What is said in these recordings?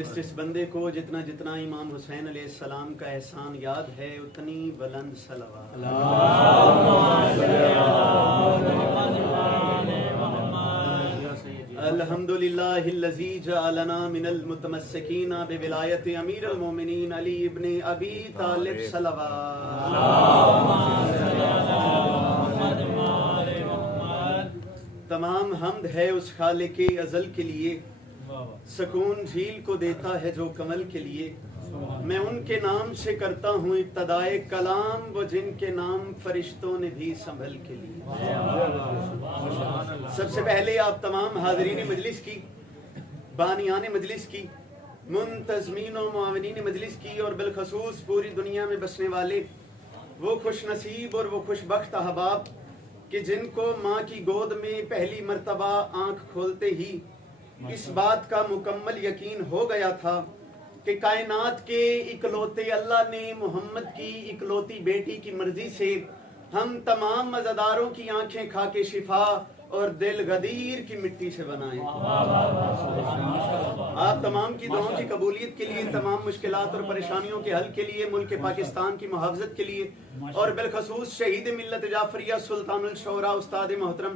जिस बंदे को जितना जितना इमाम हुसैन अलैहिस्सलाम का एहसान याद है उतनी बुलंद सलवात। अल्हम्दुलिल्लाहिल्लज़ी जअलना मिनल मुतमस्सिकीना बिविलायति अमीरुल मोमिनीन अली इब्न अबी तालिब सलवात। तमाम हम्द है उस खालिक अज़ल के लिए, सकून झील को देता है जो कमल के लिए। मैं उनके नाम से करता हूँ इब्तदाए कलाम, वो जिनके नाम फरिश्तों ने भी संभल के लिए। सबसे पहले आप तमाम हाज़रीन मजलिस की, बानियान मजलिस की, मुंतज़मीन व मुआविनीन मजलिस की और बिलखसूस पूरी दुनिया में बसने वाले वो खुश नसीब और वो खुशबख्त अहबाब कि जिनको माँ की गोद में पहली मर्तबा आंख खोलते ही इस बात का मुकम्मल यकीन हो गया था कि कायनात के इकलौते अल्लाह ने मोहम्मद की इकलौती बेटी की मर्जी से हम तमाम मज़ादारों की आंखें खा के शिफा और दिल गदीर की मिट्टी से बनाए। आप तमाम की दुआओं की कबूलियत के लिए, तमाम मुश्किलात और परेशानियों के हल के लिए, मुल्क पाकिस्तान की मुहाफ़ज़त के लिए और बिलखसूस शहीद मिल्लत जाफरिया सुल्तानुल शोरा उस्ताद मोहतरम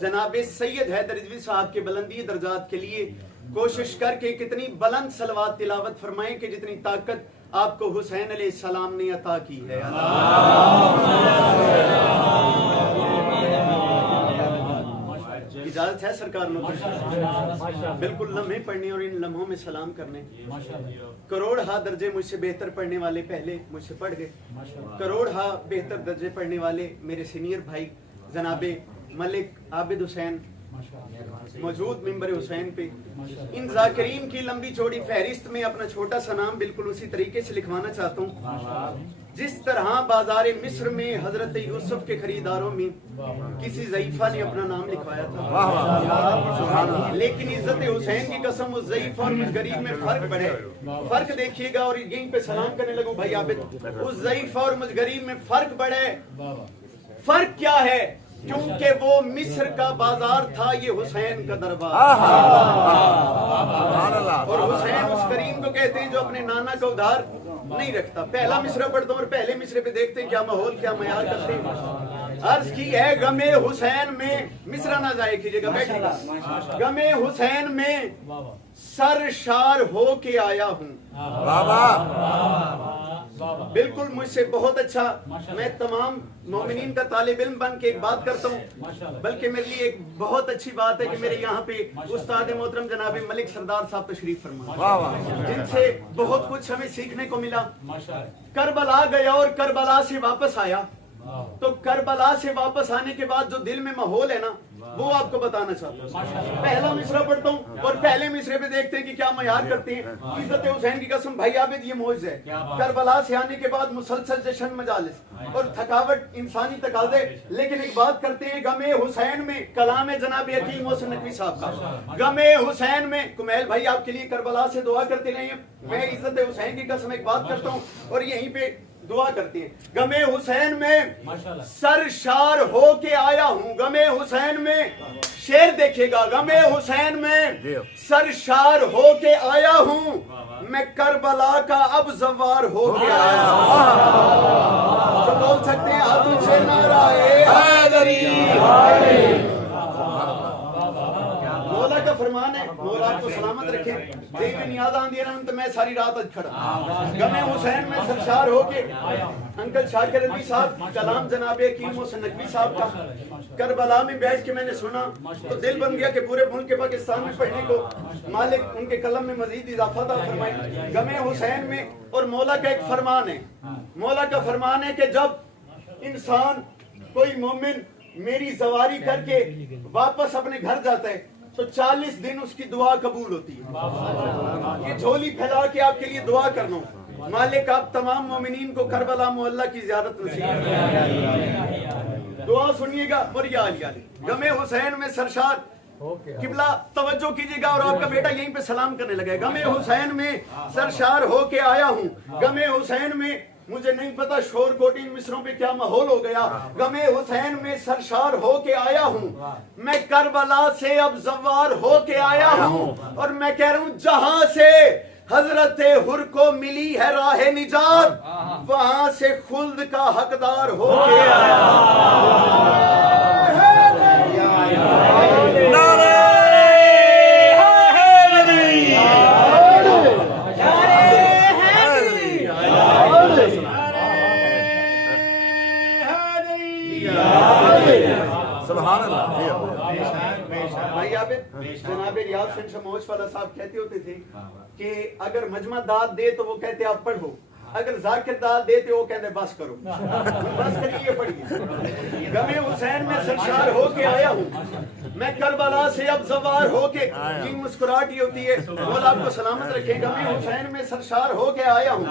जनाब सैयद हैदर रिज़वी साहब के बुलंदी दर्जात के लिए कोशिश करके कितनी बुलंद सलवात तिलावत फरमाएं कि जितनी ताकत आपको हुसैन अलैहिस्सलाम ने अता की है। इजाजत है सरकार बिल्कुल लम्हे पढ़ने और इन लम्हों में सलाम करने। करोड़ हा दर्जे मुझसे बेहतर पढ़ने वाले पहले मुझसे पढ़ गए, करोड़ हा बेहतर दर्जे पढ़ने वाले मेरे सीनियर भाई जनाबे मलिक आबिद हुसैन मौजूद मिंबर हुसैन पे। इन जाकिरीन की लंबी चौड़ी फहरिस्त में अपना छोटा सा नाम बिल्कुल उसी तरीके से लिखवाना चाहता हूँ जिस तरह बाजार मिस्र में हजरत यूसुफ के खरीदारों में किसी ज़ईफा ने अपना नाम लिखवाया था। लेकिन इज्जत हुसैन की कसम उस ज़ईफ और मुझ गरीब में फर्क बढ़े। फर्क देखिएगा और यहीं पे सलाम करने लगूं भाई आबिद। उस ज़ईफ और मुझ गरीब में फर्क बढ़े। फर्क क्या है? क्योंकि वो मिस्र का बाजार था, ये हुसैन का दरबार। और हुसैन उस करीम को कहते हैं जो अपने नाना को उधार नहीं रखता। पहला मिसरा पढ़ता हूँ और पहले मिसरे पे देखते हैं क्या माहौल क्या मयार करते हैं। अर्ज की है गमे हुसैन में, मिसरा ना जाए कीजिएगा, बैठिएगा। गमे हुसैन में सरशार हो के आया हूँ। बिल्कुल मुझसे बहुत अच्छा। मैं तमाम मोमिनीन का तालिब इल्म बन के एक बात करता हूँ, बल्कि मेरे लिए एक बहुत अच्छी बात है कि मेरे यहाँ पे उस्ताद मोहतरम जनाब मलिक सरदार साहब तशरीफ फरमा, जिनसे बहुत कुछ हमें सीखने को मिला। करबला गया और करबला से वापस आया, तो करबला से वापस आने के बाद जो दिल में माहौल है ना, वो आपको बताना चाहता हूँ। पहला मिसरा पढ़ता हूँ और पहले मिसरे पे देखते हैं कि क्या मयार करते हैं। इज्जत हुसैन की कसम भाई आबिद ये मौज है। करबला से आने के बाद मुसलसल जश्न मजालिस और थकावट इंसानी तकाज़े। लेकिन एक बात करते हैं गमे हुसैन में, कलाम जनाब हकीम मोहसिन नकवी साहब का गमे हुसैन में। कुमैल भाई आपके लिए करबला से दुआ करते रहिए। मैं इज्जत हुसैन की कसम एक बात करता हूँ और यहीं पे दुआ करती है। गमे हुसैन में सरशार हो के आया हूँ। गमे हुसैन में शेर देखिएगा। गमे हुसैन में सरशार हो के आया हूँ, मैं करबला का अब जवार हो के आया हूँ। तो बोल सकते हैं हाथों से नाराए हैदरी। मौला का फरमान है, मौला आपको सलामत रखे। जेब में नियाज़ आंधी है ना तो मैं सारी रात आज खड़ा। गमे हुसैन में सरशार हो के अंकल शाकिर अली साहब कलाम जनाबे हकीम मोहसिन नकवी साहब का करबला में बैठ के मैंने सुना तो दिल बन गया कि पूरे मुल्क के पाकिस्तान में पढ़ने को मालिक उनके कलम में मजीद इजाफा था फरमाई। गमे हुसैन में और मौला का एक फरमान है, मौला का फरमान है कि जब इंसान कोई मोमिन मेरी सवारी करके वापस अपने घर जाता है तो 40 दिन उसकी दुआ कबूल होती है। ये झोली फैला के आपके लिए दुआ करना, मालिक आप तमाम मोमिनीन को करबला मोहल्ला की ज़ियारत नसीब। दुआ सुनिएगा। और या गमे हुसैन में सरशार किबला तवज्जो कीजिएगा और आपका बेटा यहीं पे सलाम करने लगे। गमे हुसैन में सरशार हो के आया हूँ। गमे हुसैन में मुझे नहीं पता शोर कोटी मिस्रों पे क्या माहौल हो गया। गमे हुसैन में सरशार हो के आया हूँ, मैं करबला से अब जवार हो के आया हूँ। और मैं कह रहा हूँ जहां से حضرت حر کو ملی ہے راہ نجات، وہاں سے خلد کا حقدار ہو کے آیا۔ بھائی عابد، جناب ریاض بن شموش والا صاحب کہتے ہوتے تھے کہ اگر مجمع داد دے تو وہ کہتے آپ پڑھو، اگر ذاکر داد دیتے وہ کہتے بس کرو، بس کریے پڑھیے۔ غم حسین میں سرشار ہو کے آیا ہوں، میں کربلا سے اب زوار ہو کے، یہ مسکراہٹ ہی ہوتی ہے، مولا آپ کو سلامت رکھے۔ غم حسین میں سرشار ہو کے آیا ہوں،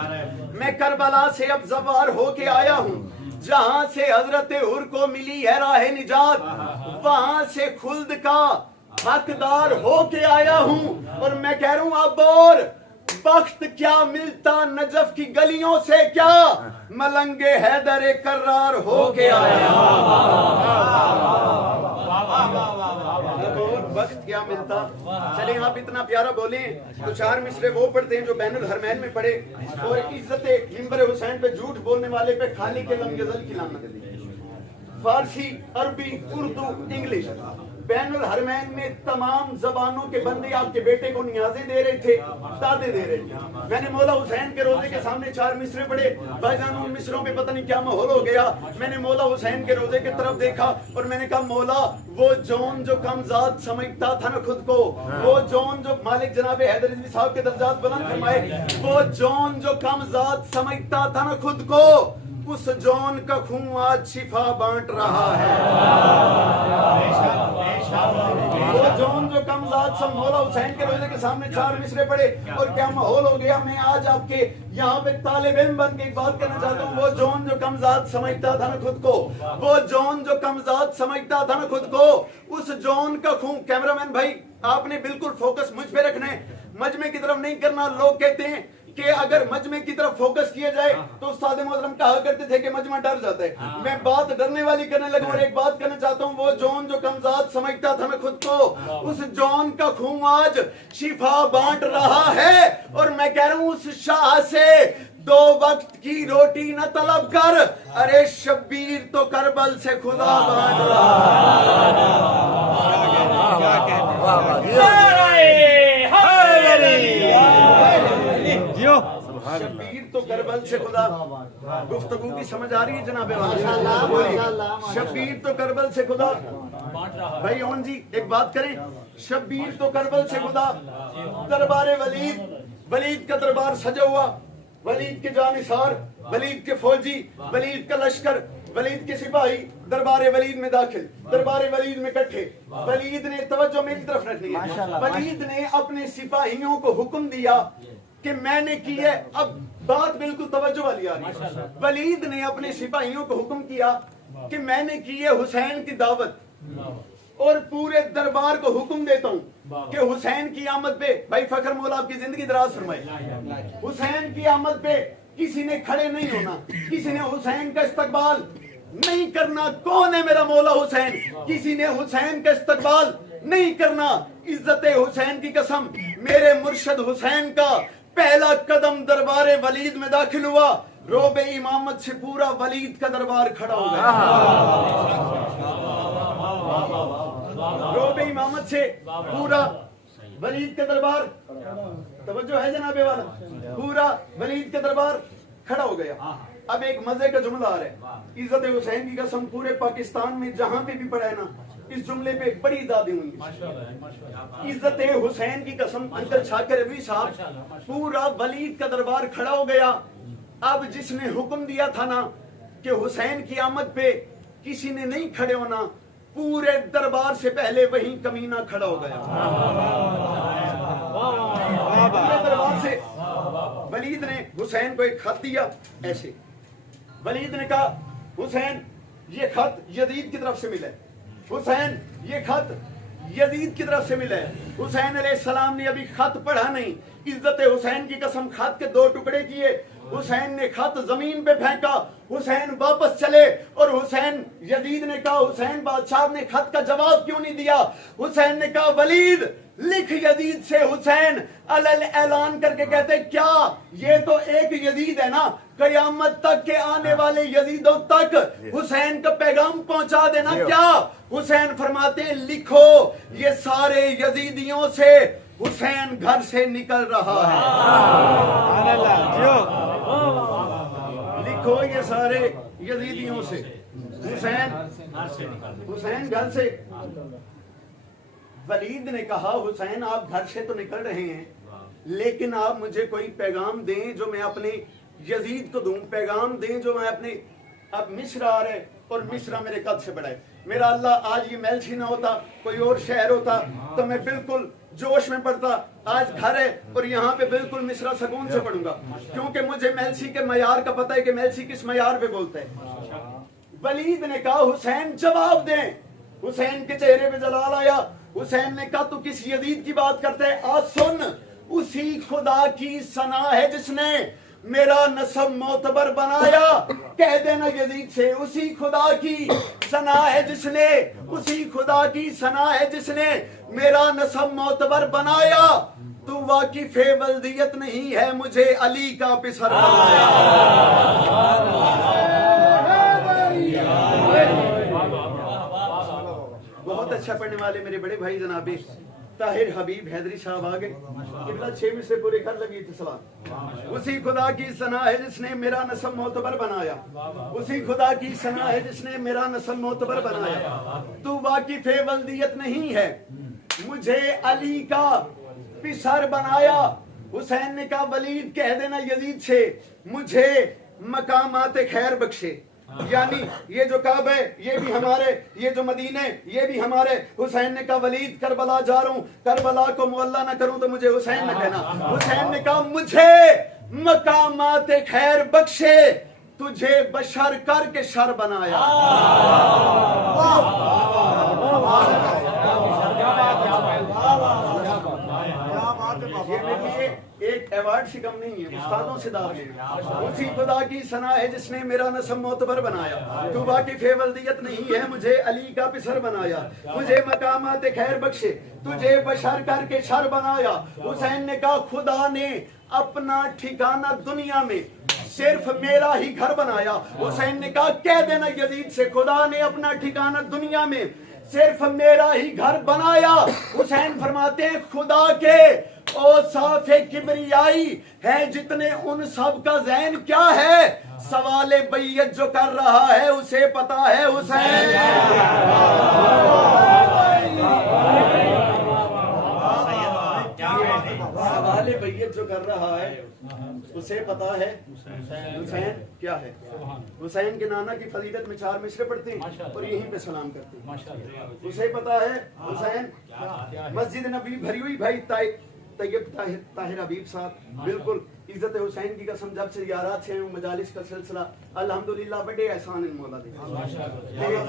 میں کربلا سے اب زوار ہو کے آیا ہوں، جہاں سے حضرت حر کو ملی ہے راہ نجات، وہاں سے خلد کا حقدار ہو کے آیا ہوں۔ اور میں کہہ رہا ہوں اب اور وقت کیا ملتا نجف کی گلیوں سے، کیا ملنگ حیدر کرار ہو کے آیا ہوں۔ وقت کیا ملتا، چلیں آپ اتنا پیارا بولیں تو چار مصرے وہ پڑھتے ہیں جو بین الحرمین میں پڑھے، اور عزت منبر حسین پہ جھوٹ بولنے والے پہ خالی کے لم غزل کی لعنت دی۔ فارسی، عربی، اردو، انگلش، بین الحرمین میں تمام زبانوں کے بندے آپ کے بیٹے کو نیازیں دے رہے تھے، دادے دے رہے تھے۔ میں نے مولا حسین کے روزے کے سامنے چار مصرے پڑھے، بھائی جان ان مصروں پہ پتہ نہیں کیا ماحول ہو گیا۔ میں نے مولا حسین کے روزے کی طرف دیکھا اور میں نے کہا مولا وہ جون جو کم ذات سمجھتا تھا نا خود کو، وہ جون جو مالک جناب حیدر عزوی صاحب کے درجات بلند فرمائے، وہ جون جو کم ذات سمجھتا تھا نا خود کو، اس جون کا خون آج شفا بانٹ رہا ہے۔ وہ جون جو کم ذات سم، مولا حسین کے روزے کے سامنے چار مصرے پڑے اور کیا ماحول ہو گیا۔ میں آج آپ کے یہاں پہ طالب علم بن کے ایک بات کرنا چاہتا ہوں، وہ جون جو کم ذات سمجھتا تھا نا خود کو، وہ جون جو کم ذات سمجھتا تھا نا خود کو، اس جون کا خون۔ کیمرہ مین بھائی آپ نے بالکل فوکس مجھ پہ رکھنا ہے، مجمع کی طرف نہیں کرنا۔ لوگ کہتے ہیں کہ اگر مجمع کی طرف فوکس کیا جائے تو استاد محترم کہا کرتے تھے کہ مجمع ڈر جاتا ہے۔ میں بات ڈرنے والی کرنے لگا اور ایک بات کرنا چاہتا ہوں، وہ جون جو کم ذات سمجھتا تھا نا خود کو، اس جون کا خون آج شفا بانٹ رہا ہے۔ اور میں کہہ رہا ہوں اس شاہ سے دو وقت کی روٹی نہ طلب کر، ارے شبیر تو کربل سے خدا بانٹ رہا شبیر تو کربل سے خدا۔ گفتگو کی سمجھ آ رہی ہے جناب والا؟ شبیر تو کربل سے خدا۔ بھائی اون جی ایک بات کریں، شبیر تو کربل سے خدا۔ دربار ولید، ولید کا دربار سجا ہوا، ولید کے جانثار، ولید کے فوجی، ولید کا لشکر، ولید کے سپاہی دربار ولید میں داخل، دربار ولید میں کٹھے۔ ولید نے توجہ میری طرف رکھنی ہے، ولید نے اپنے سپاہیوں کو حکم دیا کہ میں نے کی ہے، اب بات بالکل توجہ والی آ رہی ہے۔ ولید نے اپنے سپاہیوں کو حکم کیا کہ میں نے کی ہے حسین کی دعوت، اور پورے دربار کو حکم دیتا ہوں کہ حسین کی آمد پہ، بھائی فخر مولا آپ کی زندگی دراز فرمائے، حسین کی آمد پہ کسی نے کھڑے نہیں ہونا، کسی نے حسین کا استقبال نہیں کرنا۔ کون ہے میرا مولا حسین؟ کسی نے حسین کا استقبال نہیں کرنا۔ عزت حسین کی قسم، میرے مرشد حسین کا پہلا قدم دربار ولید میں داخل ہوا، روب امامت سے پورا ولید کا دربار کھڑا ہو گیا۔ روب امامت سے پورا ولید کا دربار، توجہ ہے جناب والا، پورا ولید کا دربار کھڑا ہو گیا۔ اب ایک مزے کا جملہ آ رہا ہے، عزت حسین کی قسم پورے پاکستان میں جہاں پہ بھی پڑھا ہے نا، اس جملے پہ بڑی دادیں ہوئی۔ عزت حسین کی قسم انکل شاکر رضوی صاحب، پورا ولید کا دربار کھڑا ہو گیا۔ اب جس نے حکم دیا تھا نا کہ حسین کی آمد پہ کسی نے نہیں کھڑے ہونا، پورے دربار سے پہلے وہیں کمینہ کھڑا ہو گیا۔ پورے دربار سے ولید نے حسین کو ایک خط دیا، ایسے ولید نے کہا حسین یہ خط یزید کی طرف سے ملا ہے، حسین یہ خط یزید کی طرف سے ملا ہے۔ حسین علیہ السلام نے ابھی خط پڑھا نہیں، عزت حسین کی قسم خط کے دو ٹکڑے کیے، حسین نے خط زمین پہ پھینکا، حسین واپس چلے، اور حسین، یزید نے کہا حسین بادشاہ نے خط کا جواب کیوں نہیں دیا؟ حسین نے کہا ولید लिख यजीद से हुसैन अलल ऐलान करके कहते क्या ये तो एक यजीद है ना, कयामत तक के आने वाले यजीदों तक हुसैन का पैगाम पहुंचा देना क्या। हुसैन फरमाते हैं लिखो ये सारे यजीदियों से हुसैन घर से निकल रहा है। लिखो ये सारे यजीदियों से हुसैन घर से। वलीद ने कहा हुसैन आप घर से तो निकल रहे हैं, लेकिन आप मुझे कोई पैगाम दें जो मैं अपने यजीद को दूं, पैगाम दें जो मैं अपने, अब मिस्र आ रहे और मिस्र मेरे कद से बड़ा है। मेरा अल्लाह आज ये मेलसी ना होता, कोई और शहर होता तो मैं बिल्कुल जोश में पढ़ता। आज घर है और यहाँ पे बिल्कुल मिस्रा सकून से पढ़ूंगा, क्योंकि मुझे मेलसी के मयार का पता है कि मेलसी किस मयार पे बोलता है। वलीद ने कहा हुसैन जवाब दें। हुसैन के चेहरे पे जलाल आया। हुसैन ने कहा तू किस यजीद की बात करते है, आज सुन उसी खुदा की सना है जिसने मेरा नसब मोतबर बनाया। कह देना यजीद से उसी खुदा की सना है जिसने, उसी खुदा की सना है जिसने मेरा नसब मोतबर बनाया। तू वाकिफ वल्दियत नहीं है, मुझे अली का पिसर बनाया। बहुत अच्छा पढ़ने वाले मेरे बड़े भाई जनाबे ताहिर हबीब हैदरी साहब आ गए। किबला 6 में से पूरे कर लगी थी सलाम। उसी खुदा की सना है जिसने मेरा नसब मोतबर बनाया, उसी खुदा की सना है जिसने मेरा नसब मोतबर बनाया। तू वाकिफ वल्दियत नहीं है, मुझे अली का पिसर बनाया। हुसैन ने कहा वलीद कह देना यजीद से मुझे मकामात खैर बख्शे, यानी ये जो काबा है ये भी हमारे, ये जो मदीने ये भी हमारे। हुसैन ने कहा वलीद करबला जा रहा हूं, करबला को मुअल्ला ना करूं तो मुझे हुसैन न कहना। हुसैन ने कहा मुझे मकामात खैर बख्शे, तुझे बशर करके शर बनाया। ये मेरे लिए एक अवार्ड से कम नहीं है, उस्तादों से दाग है। उसी खुदा की सना है जिसने मेरा नसब मोतबर बनाया। तू वाकिफ वल्दियत नहीं है, मुझे अली का पिसर बनाया। मुझे मकामात खैर बख्शे, तुझे बशर करके शर बनाया। हुसैन ने कहा खुदा ने अपना ठिकाना दुनिया में सिर्फ मेरा ही घर बनाया। हुसैन ने कहा कह देना यजीद से खुदा ने अपना ठिकाना दुनिया में सिर्फ मेरा ही घर बनाया। हुसैन फरमाते हैं खुदा के ओ साफे किबरियाई है जितने उन सब का ज़ैन क्या है, सवाले बैयत जो कर रहा है उसे पता है हुसैन। सवाले बैयत जो कर रहा है उसे पता है हुसैन क्या है। हुसैन के नाना की फजीलत में 4 मिसरे पढ़ते हैं और यहीं पे सलाम करते हैं। उसे पता है हुसैन। मस्जिद नबी भरी हुई भाई तैयब ताहिर हबीब साहब, बिल्कुल इज्जत हुसैन की कसम जब से यारात से मजालिस का सिलसिला अल्हम्दुलिल्लाह बड़े एहसान इन मौला दे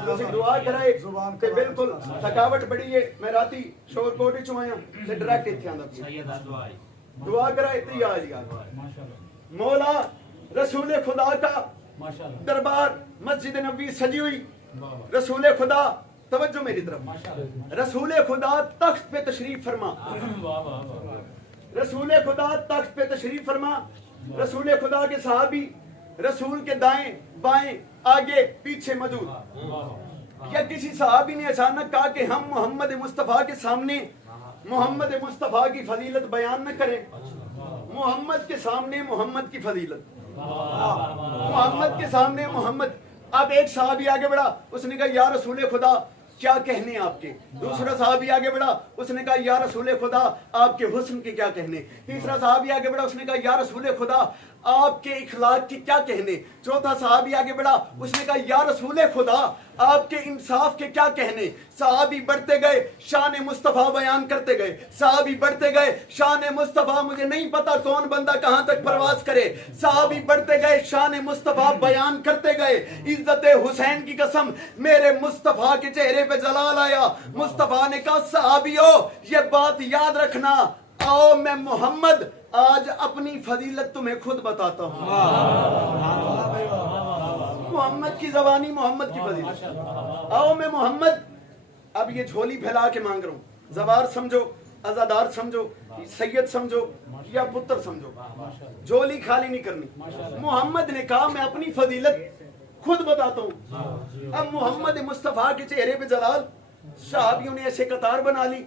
तुसी दुआ कराए ते बिल्कुल थकावट बड़ी है। मैं राती शोरकोट चों आया ते डायरेक्ट इत्थे आंदा दुआ कराए ते आ गया। मौला रसूल खुदा का दरबार मस्जिद नबी सजी हुई। रसूल खुदा तवज्जो मेरी तरफ, रसूल खुदा तख्त पे तशरीफ फरमा, रसूल खुदा तख्त पे तशरीफ फरमा। रसूल खुदा के सहाबी रसूल के दाएं बाएं आगे पीछे मौजूद। या किसी सहाबी ने अचानक कहा कि हम मोहम्मद मुस्तफा के सामने मोहम्मद मुस्तफा की फजीलत बयान न करें। मोहम्मद के सामने मोहम्मद की फजीलत, मोहम्मद के सामने मोहम्मद। अब एक सहाबी आगे बढ़ा, उसने कहा या रसूल खुदा क्या कहने आपके। दूसरा सहाबी आगे बढ़ा, उसने कहा या रसूल खुदा आपके हुस्न के क्या कहने। तीसरा सहाबी आगे बढ़ा, उसने कहा या रसूल खुदा आपके इखलाक के क्या कहने। चौथा सहाबी आगे बढ़ा, उसने कहा या रसूल खुदा आपके इंसाफ के क्या कहने। सहाबी बढ़ते गए, शान मुस्तफा बयान करते गए। सहाबी बढ़ते गए, शान मुस्तफा मुझे नहीं पता कौन बंदा कहां तक प्रवास करे। सहाबी बढ़ते गए, शान मुस्तफा बयान करते गए। इज्जत हुसैन की कसम मेरे मुस्तफा के चेहरे पे जलाल आया। मुस्तफा ने कहा सहाबियों ये बात याद रखना, आओ मैं मोहम्मद आज अपनी फजीलत तुम्हें खुद बताता हूँ। मोहम्मद की जबानी मोहम्मद की फजीलत। आओ मैं मोहम्मद अब ये झोली फैला के मांग रहा हूँ, जवार समझो अजादार समझो, सैयद समझो या पुत्र समझो, जोली खाली नहीं करनी। मोहम्मद ने कहा मैं अपनी फजीलत खुद बताता हूँ। अब मोहम्मद मुस्तफा के चेहरे पे जलाल, सहाबियों ने ऐसे कतार बना ली।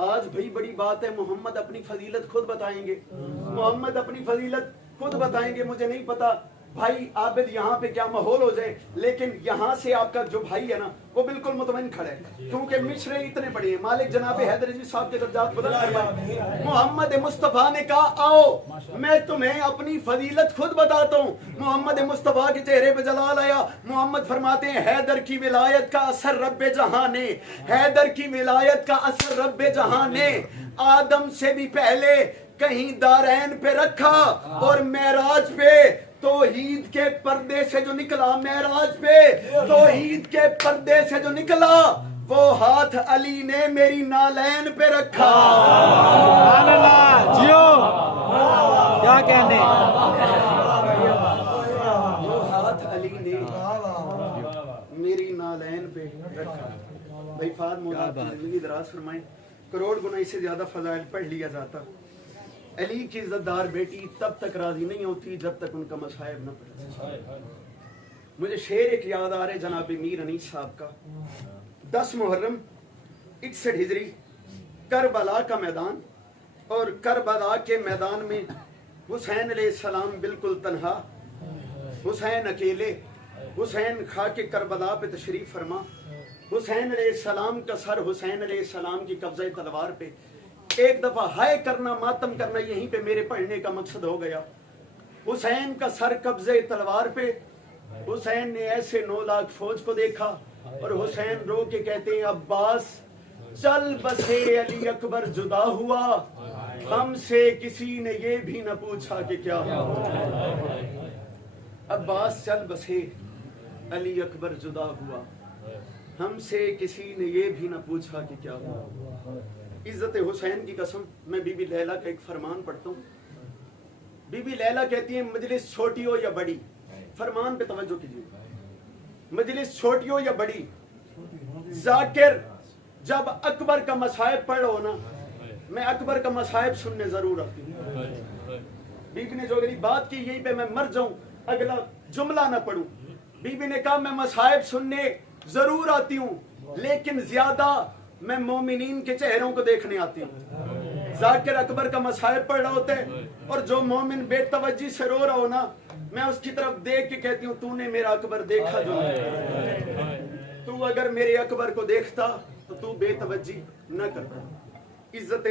आज भाई बड़ी बात है, मोहम्मद अपनी फजीलत खुद बताएंगे, मोहम्मद अपनी फजीलत खुद बताएंगे। मुझे नहीं पता भाई आबिद यहाँ पे क्या माहौल हो जाए, लेकिन यहाँ से आपका जो भाई है ना वो बिल्कुल मुतमईन खड़ा है, क्योंकि मिशरे इतने बड़े हैं। मालिक जनाब हैदर जी साहब के दर्जात बुलंद फरमाए। मोहम्मद मुस्तफा ने कहा आओ मैं तुम्हें अपनी फजीलत खुद बताता हूँ। मोहम्मद मुस्तफा के चेहरे पे जलाल आया। मोहम्मद फरमाते हैं हैदर की विलायत का असर रब्बे जहां ने, हैदर की विलायत का असर रब्बे जहां ने आदम से भी पहले कहीं दारैन पे रखा, और मेराज पे तौहीद के पर्दे से जो निकला, मेराज पे तौहीद के पर्दे से जो निकला, वो हाथ अली ने मेरी नालैन पे रखा। जियो क्या कहने, वो हाथ अली ने मेरी नालैन पे रखा। भाई फाद मौला जिंदगी दराज फरमाए, करोड़ गुना इससे ज्यादा फजाइल पढ़ लिया जाता। अली की इज्जतदार बेटी तब तक राजी नहीं होती जब तक उनका मसाइब न पढ़े। मुझे शेर एक याद आ रहे जनाब मीर अनीस साहब का। 10 मुहर्रम 61 हिजरी, करबला का मैदान, और करबला के मैदान में हुसैन अलैहिस्सलाम बिल्कुल तन्हा, हुसैन अकेले, हुसैन खाके करबला पे तशरीफ फरमा। हुसैन अलैहिस्सलाम का सर हुसैन अलैहिस्सलाम की कब्ज़े तलवार पे। एक दफा हाय करना, मातम करना, यहीं पे मेरे पढ़ने का मकसद हो गया। हुसैन का सर कब्जे तलवार पे। हुसैन ने ऐसे 9 लाख फौज को देखा और हुसैन रो के कहते हैं अब्बास चल बसे अली अकबर जुदा हुआ, हमसे किसी ने ये भी न पूछा कि क्या हुआ। अब्बास चल बसे अली अकबर जुदा हुआ, हमसे किसी ने ये भी न पूछा कि क्या हुआ। इज्जत हुसैन की कसम मैं बीबी लैला का एक फरमान पढ़ता हूँ। बीबी लैला कहती है मजलिस छोटी हो या बड़ी, फरमान पे तवज्जो कीजिए, मजलिस छोटी हो या बड़ी, जाकिर जब अकबर का मसाइब पढ़ो ना, मैं अकबर का मसाइब सुनने जरूर आती हूँ। बीबी ने जो अगली बात की यहीं पे मैं मर जाऊं अगला जुमला ना पढ़ूं। बीबी ने कहा मैं मसाइब सुनने जरूर आती हूँ, लेकिन ज्यादा मैं मोमिनीन के चेहरों को देखने आती हूँ। जाकिर अकबर का मसाइब पढ़ रहा होता है और जो मोमिन बेतवज्जी से रो रहा हो ना, मैं उसकी तरफ देख के कहती हूँ तूने मेरा अकबर देखा जो नहीं, तू अगर मेरे अकबर को देखता तो तू बेतवज्जी न करता। इज्जत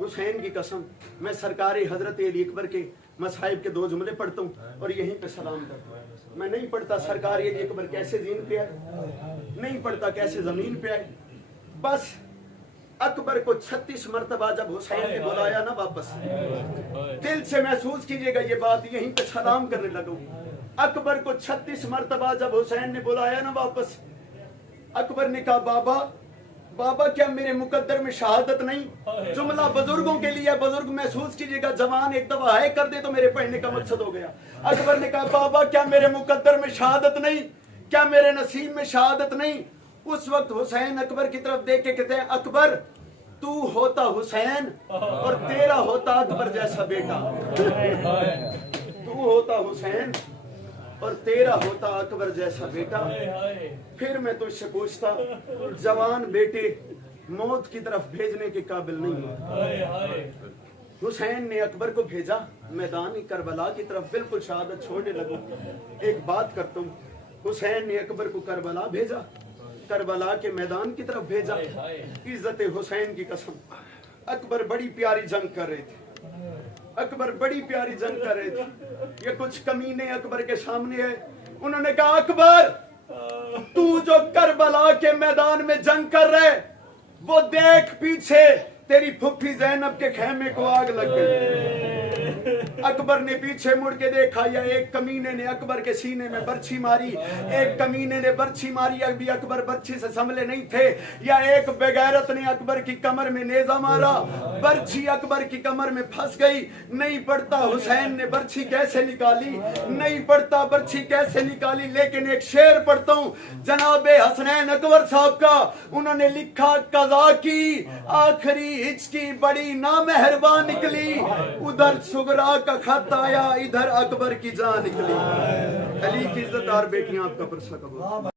हुसैन की कसम मैं सरकार हजरत अली अकबर के मसाइब के 2 जुमले पढ़ता हूँ और यहीं पे सलाम करता हूँ। मैं नहीं पढ़ता सरकार अली अकबर कैसे जीन पे आए, नहीं पढ़ता कैसे जमीन पे आए। बस अकबर को 36 मरतबा जब हुसैन ने बुलाया ना वापस, दिल से महसूस कीजिएगा ये बात, यहीं पे सलाम करने लगूं। अकबर को 36 मरतबा जब हुसैन ने बुलाया ना वापस, अकबर ने कहा बाबा बाबा क्या मेरे मुकद्दर में शहादत नहीं। जुमला बुजुर्गों के लिए, बुजुर्ग महसूस कीजिएगा, जवान एक दफा है कर दे तो मेरे पढ़ने का मकसद हो गया। अकबर ने कहा बाबा क्या मेरे मुकद्दर में शहादत नहीं, क्या मेरे नसीब में शहादत नहीं। उस वक्त हुसैन अकबर की तरफ देख के कहते हैं अकबर तू होता हुसैन और तेरा होता अकबर जैसा बेटा, तू होता हुसैन और तेरा होता अकबर जैसा बेटा। फिर मैं तुझसे पूछता जवान बेटे मौत की तरफ भेजने के काबिल नहीं है। हुसैन ने अकबर को भेजा मैदान करबला की तरफ, बिल्कुल शहादत छोड़ने लगो। एक बात करता हूँ, हुसैन ने अकबर को करबला भेजा, करबला के मैदान की तरफ भेजा। इज्जत हुसैन की कसम अकबर बड़ी प्यारी जंग कर रहे थे, अकबर बड़ी प्यारी जंग कर रहे थे। ये कुछ कमीने अकबर के सामने है। उन्होंने कहा अकबर तू जो करबला के मैदान में जंग कर रहे वो देख पीछे तेरी फुफ्फी ज़ैनब के खेमे को आग लग गई। अकबर ने पीछे मुड़ के देखा, या एक कमीने ने अकबर के सीने में बर्छी मारी, एक कमीने ने बर्छी मारी, अभी अकबर बर्छी से संभले नहीं थे, या एक बेगैरत ने अकबर की कमर में नेजा मारा, बर्छी अकबर की कमर में फंस गई। नहीं पड़ता हुसैन ने बर्छी कैसे निकाली, नहीं पड़ता बर्छी कैसे निकाली, लेकिन एक शेर पढ़ता हूं जनाबे हसनैन अकबर साहब का। उन्होंने लिखा, कज़ा की आखिरी हिचकी बड़ी नामेहरबान निकली, उधर सुगरा का खत आया, इधर अकबर की जान निकली। अली की इज्जतदार बेटियां, आपका परसा कबूल।